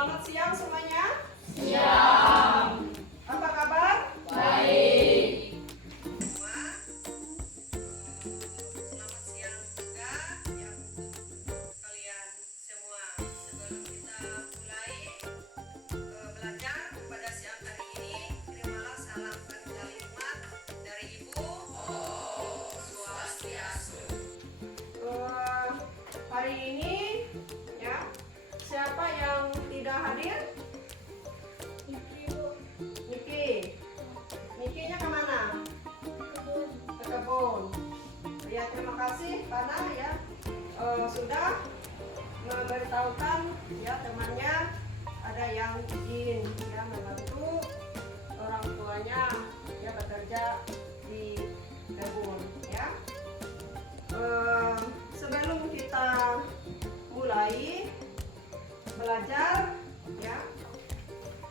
Selamat siang semuanya. Siang. Apa kabar? Baik. Semua. Selamat siang juga ya untuk kalian semua. Sebelum kita mulai belajar pada siang hari ini, terimalah salam kalimat dari Ibu. Om Swastiastu. Hari ini ya, siapa yang tidak hadir? Niki. Nikinya kemana? Ke kebun. Ya, terima kasih karena ya sudah memberitahukan ya temannya ada yang ingin ya membantu orang tuanya ya bekerja di kebun ya. Sebelum kita mulai belajar ya,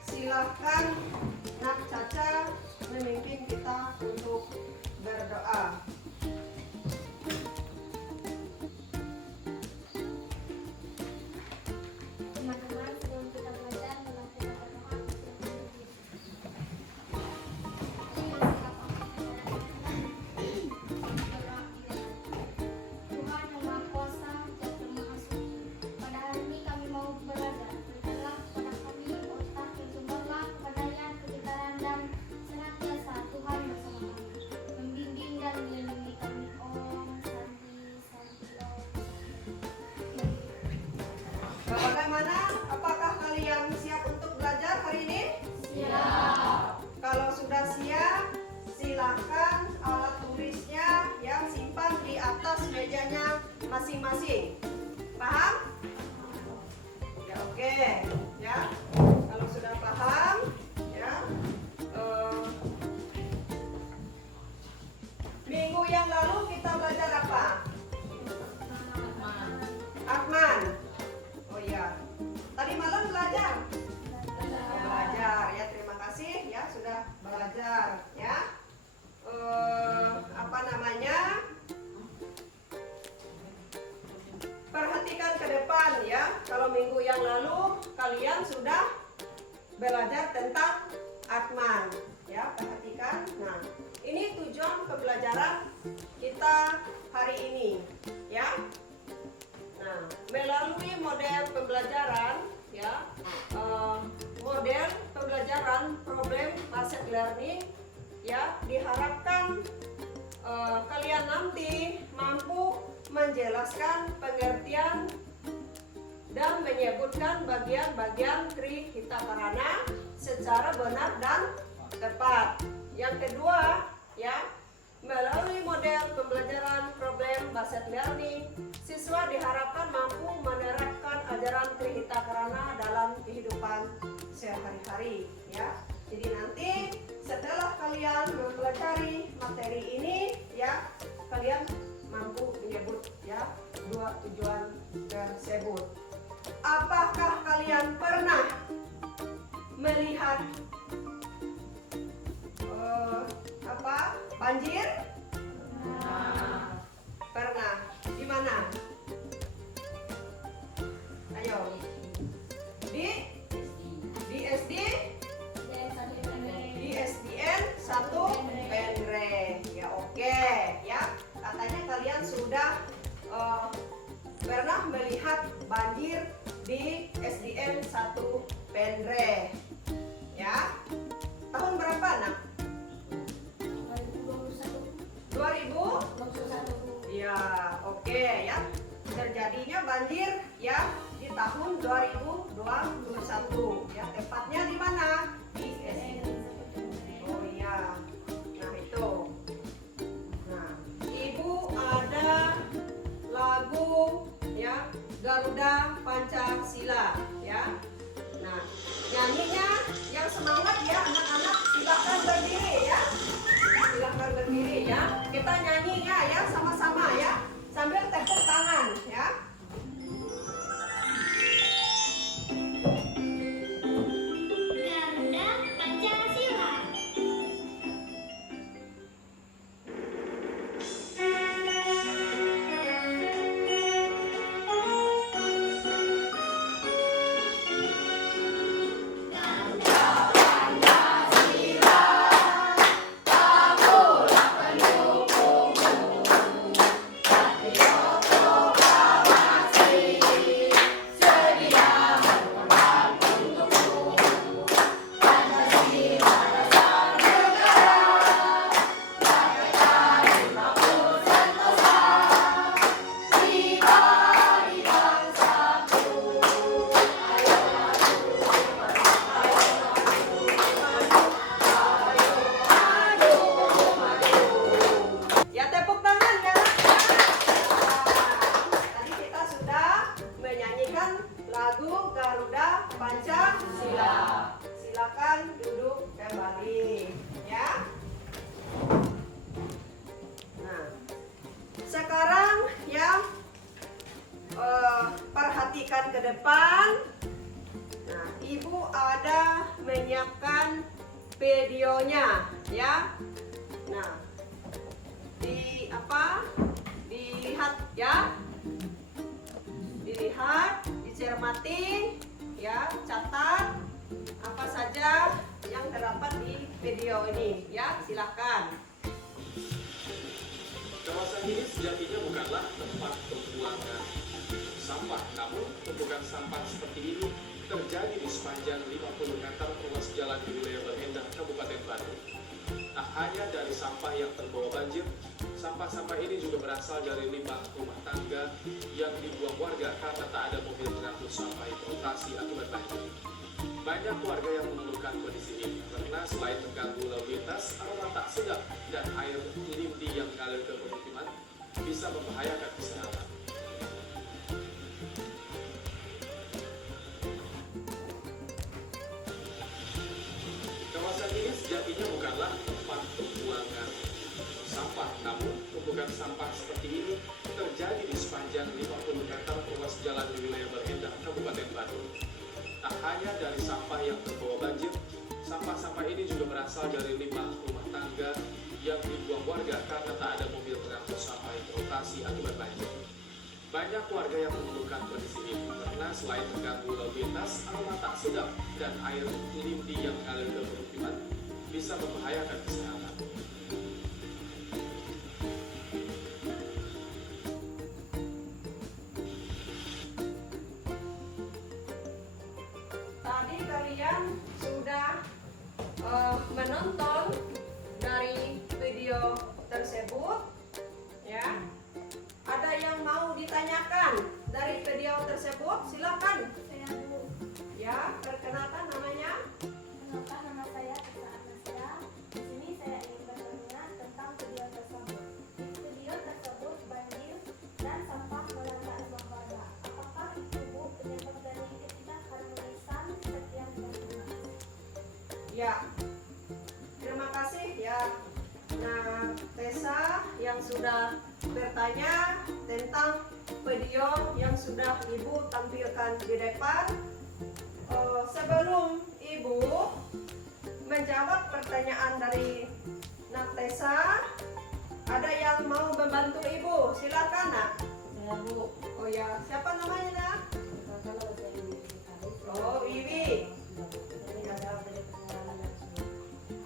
silahkan Nak Caca memimpin kita untuk berdoa. Teman-teman, sebelum kita belajar, mari kita berdoa. Tuhan yang Maha Kuasa, Zat yang Maha Suci, pada hari ini kami mau belajar. Berikanlah kepada kami otak yang sumberlah kepandaian, kepintaran dan senantiasa Tuhan bersama kami, membimbing dan melindungi kami. Om Santi Santi Om. Bagaimana? Apakah kalian siap untuk belajar hari ini? Siap. Kalau sudah siap, silakan alat tulisnya yang simpan di atas mejanya masing-masing. Paham? Ya, oke. Ya. Kalau sudah paham, ya. Minggu yang lalu kita belajar apa? Ahman. Oh iya. Tadi malam belajar. Belajar ya, terima kasih ya sudah belajar ya. Apa namanya? Perhatikan ke depan ya. Kalau minggu yang lalu kalian sudah belajar tentang Atman ya, perhatikan. Nah, ini tujuan pembelajaran kita hari ini ya. Nah, melalui model pembelajaran ya, model pembelajaran problem based learning ya, diharapkan kalian nanti mampu menjelaskan pengertian dan menyebutkan bagian-bagian Trihita Karana secara benar dan tepat. Yang kedua ya, melalui model pembelajaran problem based learning, siswa diharapkan mampu menerapkan ajaran Trihita Karana dalam kehidupan sehari-hari ya. Jadi nanti setelah kalian mempelajari materi ini ya, kalian mampu menyebut ya dua tujuan tersebut. Apakah kalian pernah melihat banjir? Pernah. Di mana? Ayo. Di SD? Di SDN 1 Penre. Ya, oke ya. Katanya kalian sudah pernah melihat banjir di SDN 1 Penre. Ya. Tahun berapa, Nak? 2021. Ya, oke ya. Terjadinya banjir ya di tahun 2021 ya. Tepatnya di mana? Di SDN. Oh iya. Nah, itu. Nah, Ibu ada lagu ya Garuda Pancasila ya. Nah, nyanyinya yang semangat ya anak-anak, silakan berdiri ya. Silakan berdiri ya. Kita nyanyinya ya sama-sama ya, sambil tepuk tangan ya. Garuda Pancasila. Garuda Pancasila. Silakan duduk kembali, ya. Nah, sekarang ya perhatikan ke depan. Nah, Ibu ada menyiapkan videonya, ya. Nah, dilihat ya, dilihat, dicermati, ya, catat apa saja yang terdapat di video ini, ya, silakan. Kawasan ini sejatinya bukanlah tempat pembuangan sampah, namun tumpukan sampah seperti ini terjadi di sepanjang 50 meter ruas jalan di wilayah Berhendah, Kabupaten Bandung. Tak hanya dari sampah yang terbawa banjir, sampah-sampah ini juga berasal dari limbah rumah tangga yang dibuang warga karena tak ada mobil pengangkut sampah yang beroperasi akibat banjir. Banyak warga yang mengeluhkan kondisi ini karena selain mengganggu lalu lintas, aroma tak sedap dan air lindi yang mengalir ke permukiman bisa membahayakan kesehatan. Kawasan ini sejatinya bukanlah tempat pembuangan sampah, namun tumpukan sampah seperti ini terjadi di sepanjang 50 meter ruas jalan di wilayah Berhendah, Kabupaten Bandung. Tak hanya dari sampah yang terbawa banjir, sampah-sampah ini juga berasal dari limbah rumah tangga yang dibuang warga karena tak ada mobil pengangkut sampah yang beroperasi akibat banjir. Banyak warga yang mengeluhkan kondisi ini karena selain mengganggu lalu lintas, aroma tak sedap dan air lindi yang mengalir ke permukiman bisa membahayakan kesehatan. Tadi kalian sudah menonton dari video tersebut, ya. Ada yang mau ditanyakan dari video tersebut? Silakan. Saya dulu. Ya, perkenalkan namanya. Kenalkan, nama saya Tessa Anastasia. Di sini saya ingin bertanya tentang video tersebut. Di video tersebut banjir dan sampah melanda rumah warga. Apakah itu Bu penyebab dari ketidakharmonisan sekian lingkungan? Ya, terima kasih ya. Nah, Tessa yang sudah bertanya tentang video yang sudah Ibu tampilkan di depan. Sebelum Ibu menjawab pertanyaan dari Tessa, ada yang mau membantu Ibu? Silakan, Nak. Saya Bu. Oh ya, siapa namanya, Nak? Kalau saya ini Oh, Wiwi. ini adalah dari kesalahan yang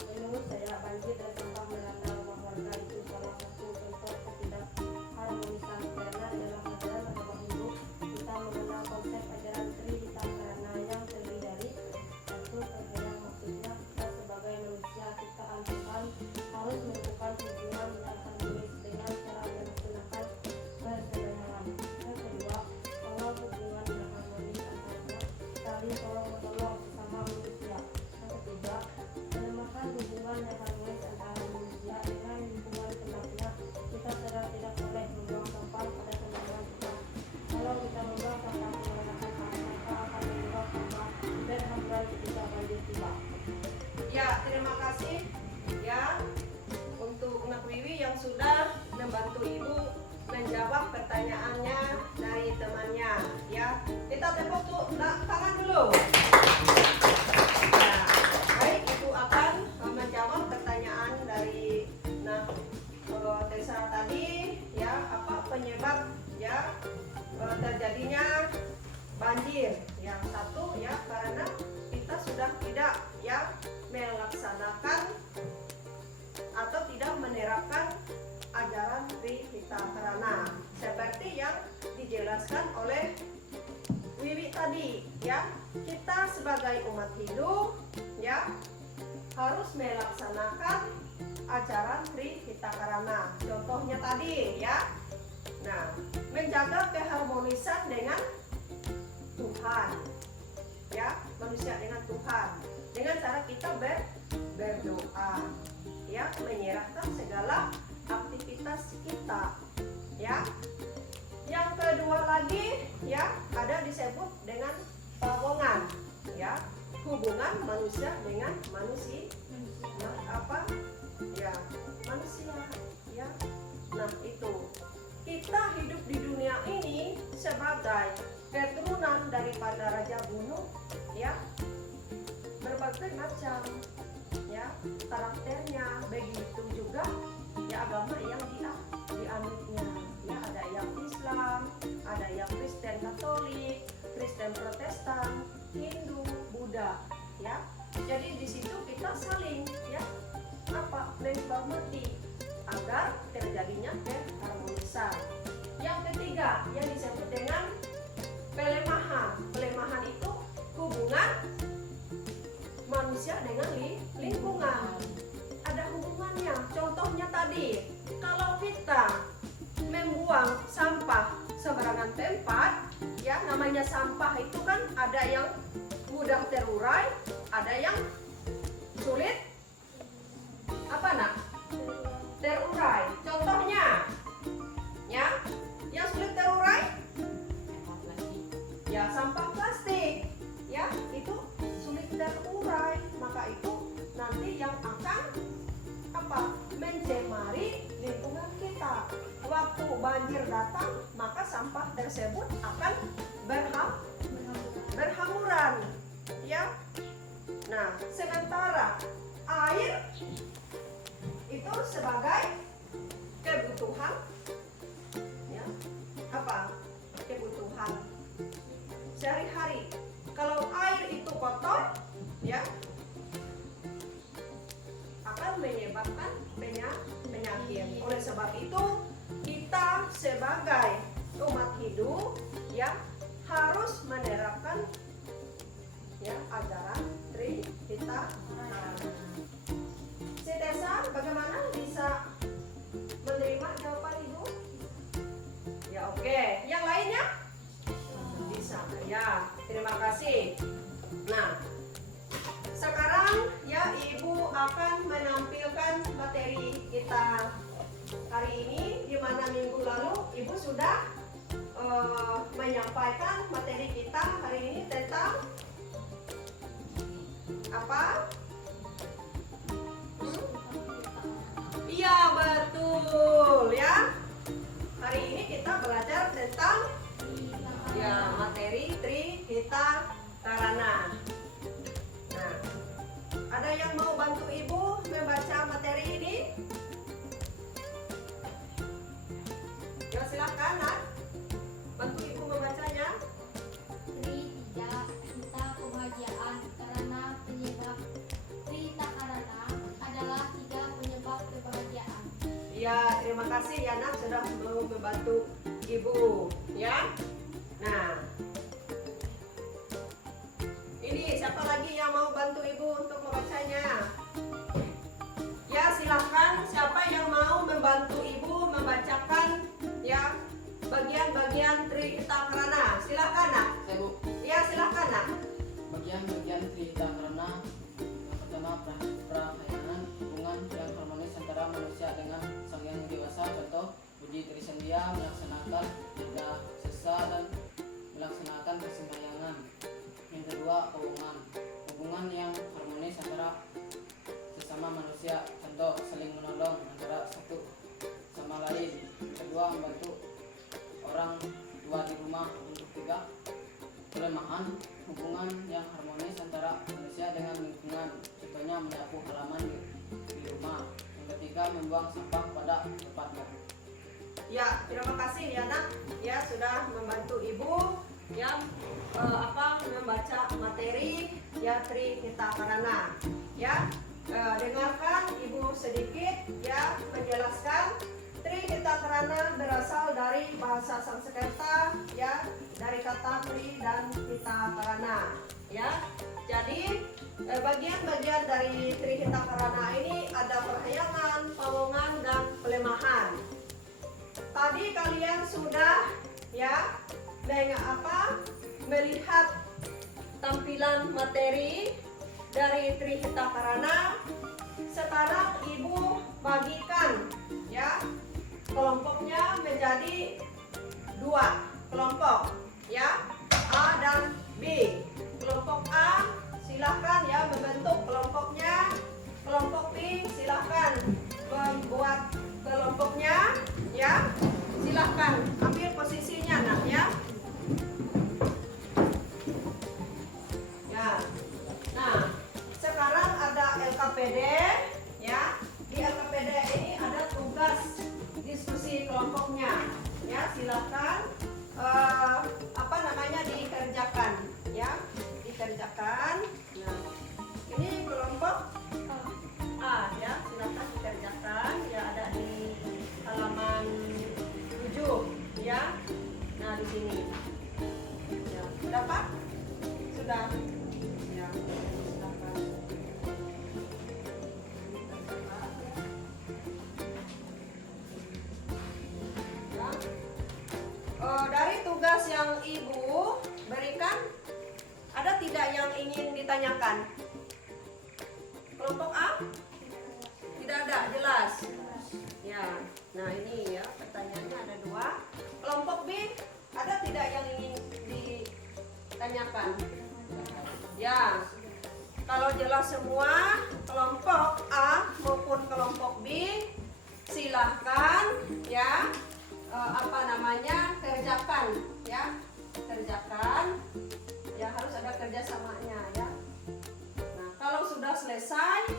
menurut saya banjir dan sampah melanda rumah warga itu salah satu contoh ketidakharmonisan karena dalam ajaran agama Hindu kita mengenal konsep ajaran Trihita karana yang terdiri dari satu yang maksudnya kita sebagai manusia ciptaan Tuhan harus melakukan hubungan yang harmonis dengan cara menggunakan keseimbangan. Yang kedua, mengenal hubungan yang harmonis antara saling tolong menolong sesama manusia. Yang ketiga, melemahkan hubungan yang harmonis antara manusia dengan lingkungan tempatnya. Kita sadar tidak boleh membuang sampah pada tempat kita. Kalau kita membuang sampah menggunakan sampah akan menyebabkan sampah berhamburan ketika banjir tiba. Ya, terima kasih ya untuk Nak Wiwi yang sudah membantu Ibu menjawab pertanyaannya dari temannya, ya. Kita tepuk tangan dulu. Ya, baik, Ibu akan menjawab pertanyaan dari Tessa tadi, ya, apa penyebab ya terjadinya banjir. Yang satu ya karena kita sudah tidak ya melaksanakan atau tidak menerapkan ajaran Trihita Karana seperti yang dijelaskan oleh Wiwi tadi, ya. Kita sebagai umat Hindu ya harus melaksanakan ajaran Trihita Karana. Contohnya tadi ya. Nah, menjaga keharmonisan dengan Tuhan. Ya, manusia dengan Tuhan. Dengan cara kita berdoa. Ya, menyerahkan segala aktivitas kita. Ya. Yang kedua lagi ya ada disebut dengan pawongan, ya, hubungan manusia dengan manusia, ya, manusia, ya. Nah itu kita hidup di dunia ini sebagai keturunan daripada Raja Gunung, ya, berbagai macam, ya, karakternya. Begitu juga ya agama yang dianutnya, ya, ada yang Islam, ada yang Kristen Katolik, Kristen Protestan, Hindu, Buddha, ya. Jadi di situ kita saling, ya, menghormati agar terjadinya keharmonisan. Yang ketiga yang disebut dengan pelemahan. Pelemahan itu hubungan manusia dengan lingkungan. Ada hubungannya. Contohnya tadi, kalau kita membuang sampah sembarangan tempat, ya, namanya sampah itu kan ada yang mudah terurai, ada yang sulit terurai. Contohnya, ya, yang sulit terurai, ya, sampah plastik, ya, itu sulit terurai, maka itu nanti yang akan mencemari lingkungan kita. Waktu banjir datang, maka sampah tersebut akan berhamburan, ya. Nah, sementara air itu sebagai kebutuhan, ya, kebutuhan sehari-hari. Kalau air itu kotor, ya, akan menyebabkan penyakit. Oleh sebab itu kita sebagai umat hidup, ya, harus menerapkan, ya, ajaran Trihita Karana. Si Tessa, bagaimana bisa menerima jawaban Ibu? Ya, oke. Yang lainnya? Bisa. Ya, terima kasih. Nah, sekarang, ya, Ibu akan menampilkan materi kita hari ini, di mana minggu lalu Ibu sudah menyampaikan materi kita hari ini tentang apa? Iya, betul, ya. Hari ini kita belajar tentang, ya, materi Trihita Karana. Nah, ada yang mau bantu Ibu membaca materi ini? Ya, silakan, Nak. Bantu Ibu membacanya. Trihita, kita kebahagiaan karena penyebab Trihita Karana adalah 3 penyebab kebahagiaan. Ya, terima kasih ya, Nak, sudah mau membantu Ibu, ya. Nah, ini siapa lagi yang mau bantu Ibu untuk membacanya? Ya, silakan, siapa yang mau membantu Ibu membacakan, ya, bagian-bagian Trihita Karana. Silakan, Nak. Saya, Bu. Ya, silakan, Nak. Bagian-bagian Trihita Karana. Yang pertama, prahayana, hubungan yang harmonis antara manusia dengan sang yang dewasa. Contoh, Budi Trisandia melaksanakan ibadah sesa dan melaksanakan persembahyangan. Yang kedua, hubungan yang harmonis antara sesama manusia. Contoh, saling menolong antara satu sama lain. Yang kedua, membantu orang tua di rumah. Untuk 3, pelemahan, hubungan yang harmonis antara manusia dengan lingkungan. Contohnya, menyapu halaman di rumah. Yang ketiga, membuang sampah pada tempatnya. Ya, terima kasih ya, Nak, ya, sudah membantu Ibu yang membaca materi, ya, Trihita Karana. Ya, dengarkan Ibu sedikit, ya, menjelaskan. Trihita Karana berasal dari bahasa Sanskerta, ya, dari kata tri dan hita karana, ya. Jadi bagian-bagian dari Trihita Karana ini ada perhayangan, pawongan, dan pelemahan. Tadi kalian sudah, ya, melihat tampilan materi dari Trihita Karana. Sekarang Ibu bagikan, ya, kelompoknya menjadi 2 kelompok, ya, A dan B. dikerjakan. Nah, ini kelompok A ya, silakan dikerjakan. Ya, ada di halaman 7 ya. Nah, di sini. Ya, dapat? Sudah. Ya, silakan. Ya. Dari tugas yang Ibu berikan, ada tidak yang ingin ditanyakan? Kelompok A? Tidak ada, jelas. Ya, nah ini ya pertanyaannya ada 2. Kelompok B, ada tidak yang ingin ditanyakan? Ya, kalau jelas semua, kelompok A maupun kelompok B, silahkan ya kerjakan ya, kerjakan ya, harus ada kerjasamanya ya. Nah, kalau sudah selesai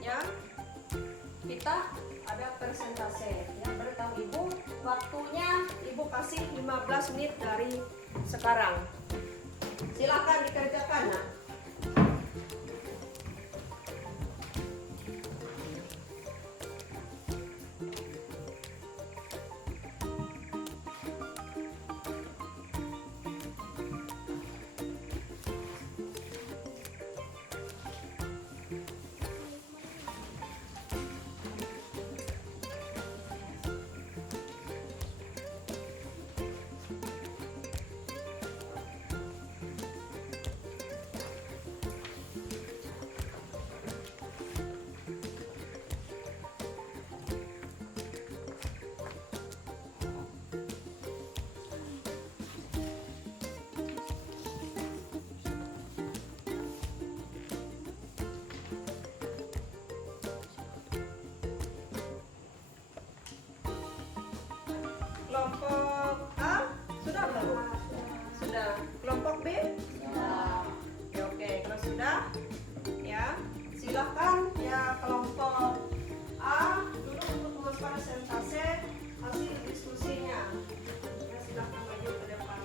ya, kita ada persentase ya, beritahu Ibu waktunya, Ibu kasih 15 menit dari sekarang. Silakan dikerjakan. Nah, kelompok A sudah belum? Sudah. Kelompok B? Sudah. Oke, kalau sudah ya, silahkan ya kelompok A dulu untuk memasukkan persentase hasil diskusinya. Ya, silahkan maju ke depan.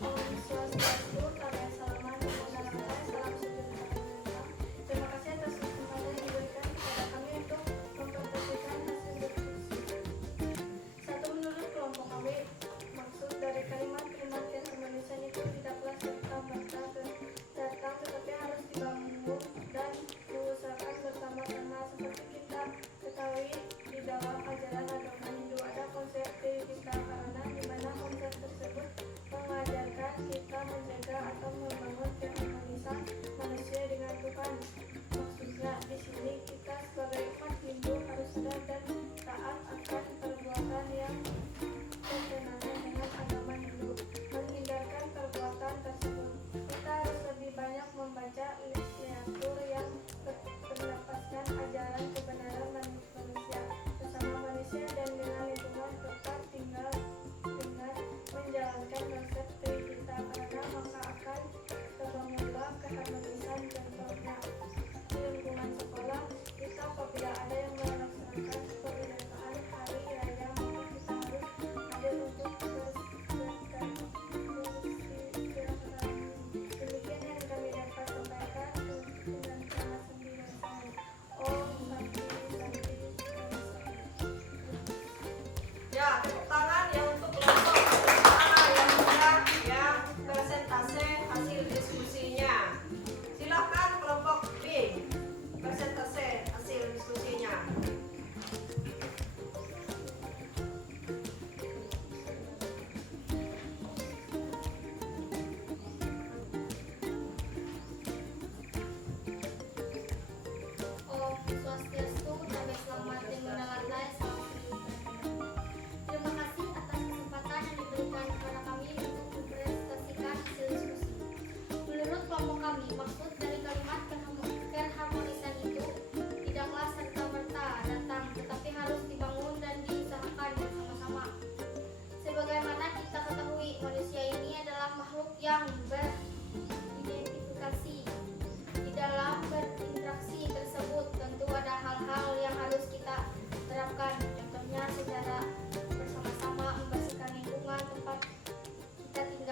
Om Swastiastu, Namo Salam, Salam sejahtera. Terima kasih atas kesempatan yang diberikan kepada kami untuk mempresentasikan hasil diskusi. 1. Menurut kelompok kami, maksud dari kalimat kalimat harmonisan itu tidaklah serta-merta datang, tetapi harus dibangun dan diusahakan bersama-sama. Seperti kita ketahui, di dalam ajaran agama Hindu ada konsep Trivita Karana, di mana konsep tersebut mengajarkan kita menjaga atau membangun keharmonisan manusia dengan Tuhan. Maksudnya di sini kita sebagai umat Hindu harus sadar dan taat akan perbuatan yang bertentangan dengan agama Hindu, menghindarkan perbuatan tersebut. Kita harus lebih banyak membaca literatur yang berdasarkan ajaran kebenaran manusia bersama manusia dan dengan lingkungan tempat tinggal dengan menjalankan konsep Trivita Karana, maka akan terbangunlah keharmonisan. Contohnya di lingkungan sekolah kita, apabila ada yang melaksanakan kebiasaan hari raya, maka kita harus hadir untuk bersihkan. Demikian yang kami dapat sampaikan dengan sangat sendiri. Om Santi Santi Ya, tepuk tangan ya untuk kelompok A yang sudah ya persentase hasil diskusinya. Silakan kelompok B, persentase hasil diskusinya. Om Swastiastu, Namo Selamat Lingkungan Lantai, Salam Sejahtera. Terima kasih atas kesempatan yang diberikan kepada kami untuk mempresentasikan hasil diskusi. Menurut kelompok kami, maksud dari kalimat keharmonisan itu tidaklah serta-merta datang, tetapi harus dibangun dan diusahakan bersama-sama. Sebagaimana kita ketahui, manusia ini adalah makhluk yang beridentifikasi. Di dalam berinteraksi tersebut tentu ada hal-hal yang harus kita terapkan. Contohnya secara bersama-sama membersihkan lingkungan tempat kita tinggal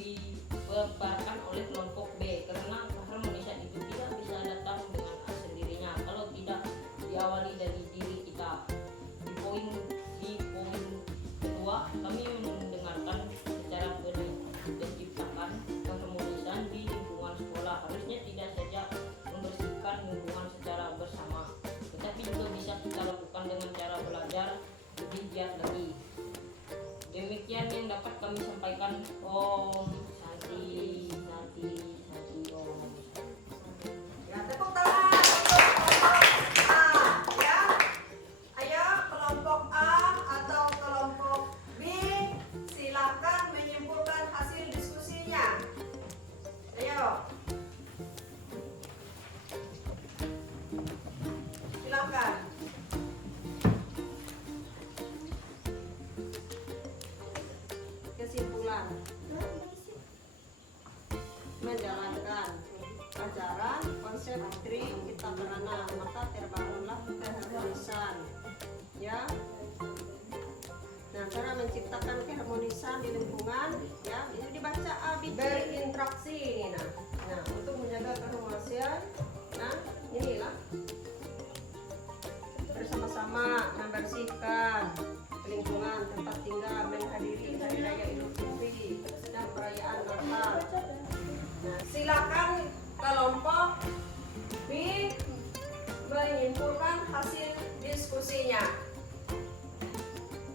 dibebankan oleh kelompok B, karena keharmonisan itu tidak bisa datang dengan sendirinya kalau tidak diawali dari diri kita. Di poin kedua, kami mendengarkan secara benar menciptakan keharmonisan di lingkungan sekolah. Harusnya tidak saja membersihkan lingkungan secara bersama, tetapi juga bisa kita lakukan dengan cara belajar lebih giat lagi. Demikian yang dapat kami sampaikan. Om Santi Om. Ya, tepuk tangan untuk kelompok A ya. Ayo kelompok A atau kelompok B, silakan menyimpulkan hasil diskusinya. Ayo. Silakan. Kesimpulan. Menjalankan ajaran konsep Tri Cipta Karana, maka terbangunlah keharmonisan ya. Nah, cara menciptakan keharmonisan di lingkungan ya, itu dibaca ABC, berinteraksi ini nah untuk menjaga keharmonisan. Nah, inilah bersama-sama membersihkan lingkungan tempat tinggal, menghadiri hari raya Idul Fitri dan perayaan Natal. Nah, silakan kelompok B menyimpulkan hasil diskusinya.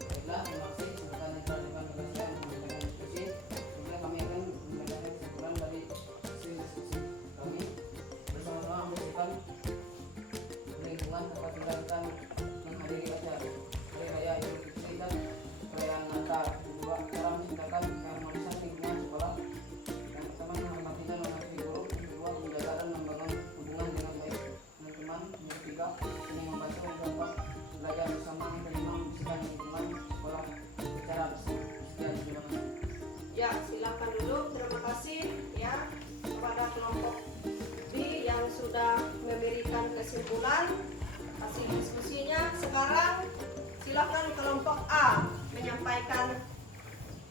Baiklah, terima kasih sambutan yang telah dipanggilkan menyampaikan diskusi. Kemudian kami akan memberikan kesimpulan dari hasil diskusi kami. Bersama-sama membersihkan lingkungan tempat tinggal kita, menghadiri acara hari raya Idul Fitri dan perayaan Natal. Kedua, cara menciptakan keharmonisan lingkungan sekolah. Yang pertama, menghormati dan menghargai guru. Kedua, menjaga dan membangun hubungan dengan baik dengan teman. Yang ketiga, ini membantu dapat belajar bersama. Kelima, membersihkan lingkungan sekolah secara bersih. Sekian, terima kasih. Ya, silakan dulu. Terima kasih ya kepada kelompok B yang sudah memberikan kesimpulan hasil diskusinya. Sekarang silakan kelompok A menyampaikan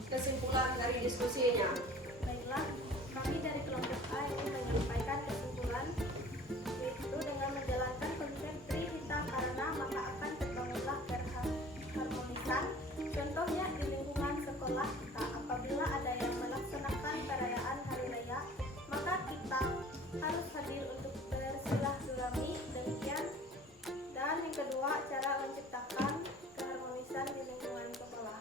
kesimpulan dari diskusinya. Baiklah, kami dari kelompok A ingin menyampaikan kesimpulan, yaitu dengan menjalankan konsep Tri Cipta Karana maka akan terbangunlah keharmonisan. Contohnya di lingkungan sekolah kita, apabila ada yang melaksanakan perayaan hari raya, maka kita harus hadir untuk bersilaturahmi. Demikian. Dan yang kedua, cara menciptakan keharmonisan di lingkungan sekolah.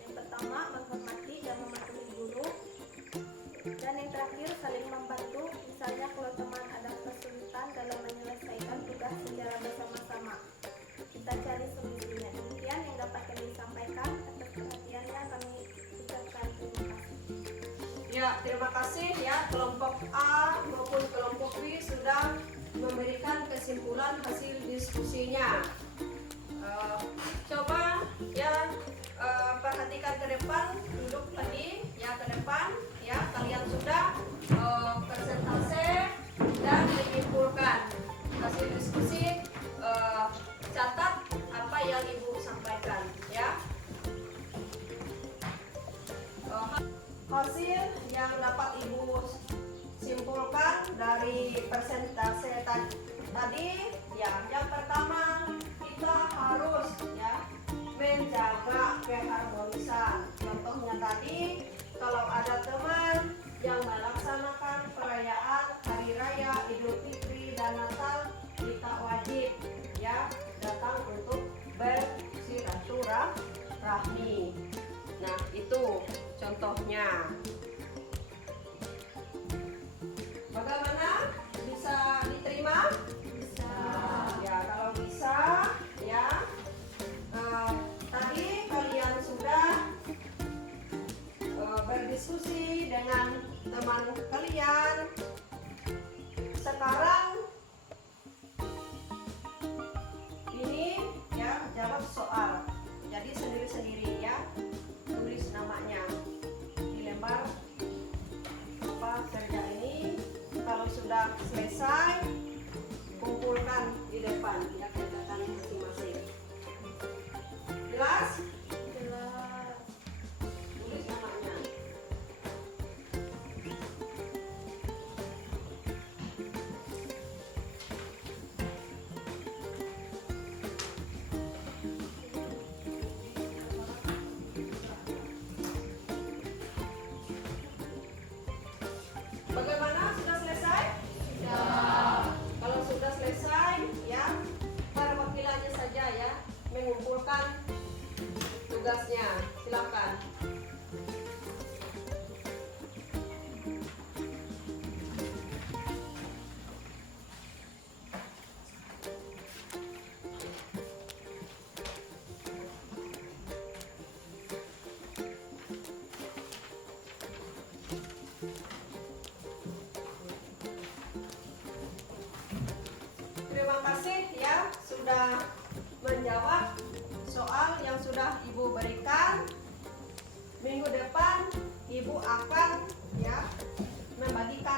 Yang pertama, menghormati dan mematuhi guru. Dan yang terakhir, saling membantu. Misalnya kalau teman ada kesulitan dalam menyelesaikan tugas secara bersama-sama, kita cari solusinya. Demikian yang dapat kami sampaikan. Atas perhatiannya kami ucapkan terima kasih. Ya, terima kasih ya kelompok A maupun kelompok B sudah memberikan kesimpulan hasil diskusinya. Coba ya perhatikan ke depan, duduk lagi ya ke depan ya. Kalian sudah presentase dan menyimpulkan hasil diskusi. Catat apa yang Ibu sampaikan ya. Hasil yang dapat Ibu simpulkan dari persentase tadi ya, yang pertama kita harus ya menjaga keharmonisan. Contohnya tadi, kalau ada teman yang melaksanakan perayaan hari raya Idul Fitri dan Natal, kita wajib ya datang untuk bersilaturahmi. Nah, itu contohnya. Bagaimana? Bisa diterima? Bisa. Ya, kalau bisa, ya. Tadi kalian sudah berdiskusi dengan teman kalian. Sekarang ini ya jawab soal. Jadi sendiri-sendiri ya. Tulis namanya di lembar apa kerja ini. Kalau sudah selesai, kumpulkan di depan ya, kerjakan masing-masing. Jelas? Jelas. Tulis namanya.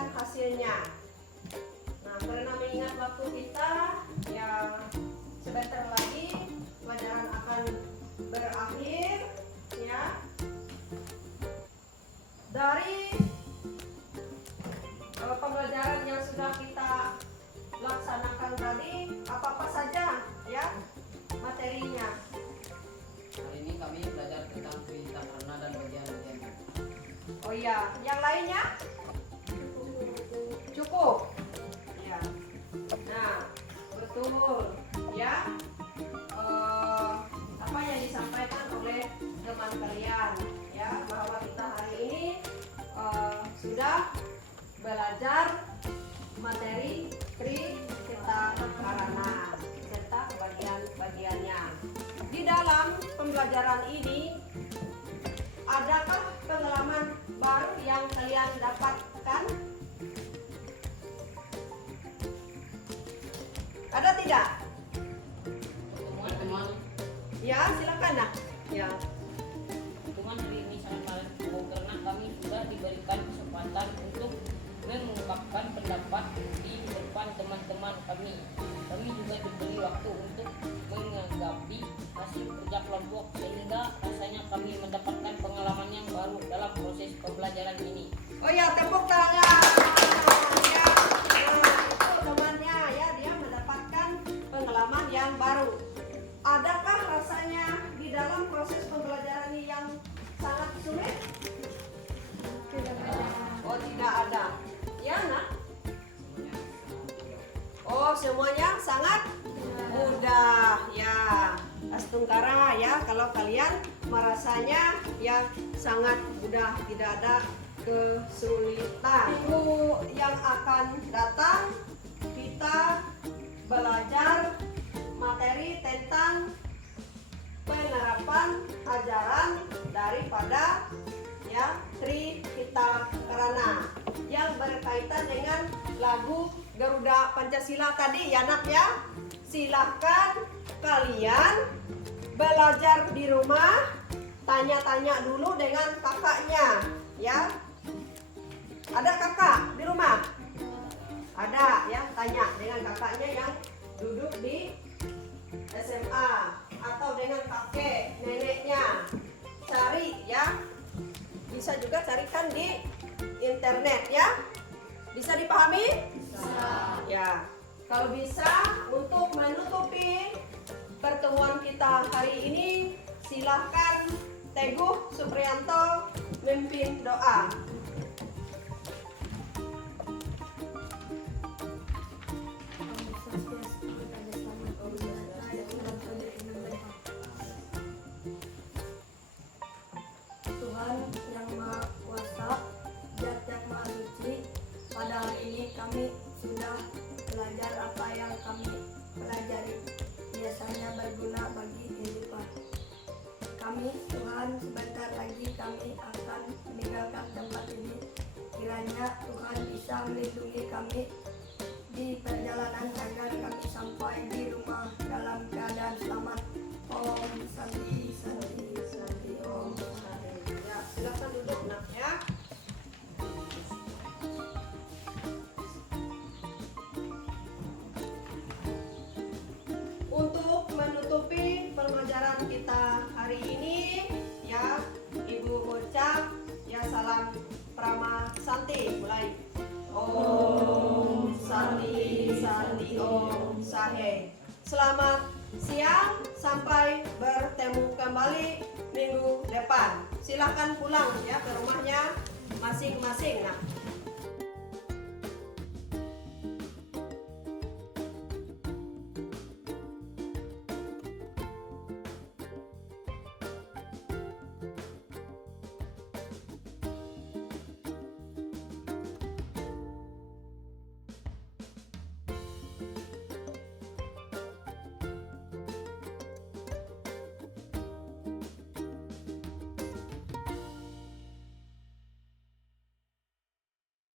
menyampaikan hasilnya. Nah, karena mengingat waktu kita ya sebentar lagi pelajaran akan berakhir ya. Dari pembelajaran yang sudah kita laksanakan tadi, apa-apa saja ya materinya. Hari ini kami belajar tentang cerita karena dan bagian-bagian. Oh iya, yang lainnya cukup. Ya. Nah, betul. Ya. Apa yang disampaikan oleh teman kalian ya, bahwa kita hari ini sudah belajar materi Trikita Karana serta bagian-bagiannya. Di dalam pembelajaran ini, adakah pengalaman baru yang kalian dapatkan? Ada tidak? Teman-teman, Ya, silakan nak. Ya. Teman hari ini sangat menarik karena kami sudah diberikan kesempatan untuk mengungkapkan pendapat di depan teman-teman kami. Kami juga diberi waktu untuk menanggapi hasil kerja kelompok sehingga rasanya kami mendapatkan pengalaman yang baru dalam proses pembelajaran ini. Oh ya, tepuk tangan. Ya. Nah, itu temannya ya, dia mendapatkan pengalaman yang baru. Adakah rasanya di dalam proses pembelajaran ini yang sangat sulit? Oh, tidak ada. Ya, nak? Oh, semuanya sangat mudah ya. Astungkara ya, kalau kalian merasanya ya sangat mudah, tidak ada kesulitan. Minggu yang akan datang kita belajar materi tentang penerapan ajaran daripada ya Trikita Karana yang berkaitan dengan lagu Garuda Pancasila tadi ya nak ya. Silahkan kalian belajar di rumah, tanya-tanya dulu dengan kakaknya ya. Ada kakak di rumah? Ada ya, tanya dengan kakaknya yang duduk di SMA atau dengan kakek neneknya. Cari ya. Bisa juga carikan di internet ya. Bisa dipahami? Bisa. Ya. Kalau bisa, untuk menutupi pertemuan kita hari ini, silahkan Teguh Supriyanto memimpin doa. Tuhan yang Maha Kuasa, Zat yang Maha Suci, pada hari ini kami sudah belajar apa yang kami pelajari. Biasanya berguna bagi kehidupan kami. Tuhan, sebentar lagi kami akan meninggalkan tempat ini. Kiranya Tuhan bisa melindungi kami di perjalanan agar kami sampai di rumah dalam keadaan selamat. Om Santi Santi Santi Om Santi. Ya, silakan duduk nak ya. Untuk menutupi pembelajaran kita hari ini ya, Ibu ucap ya salam Prama Santi mulai. Om Santi Santi Om Sahe. Selamat siang, sampai bertemu kembali minggu depan. Silahkan pulang ya ke rumahnya masing-masing. Nah,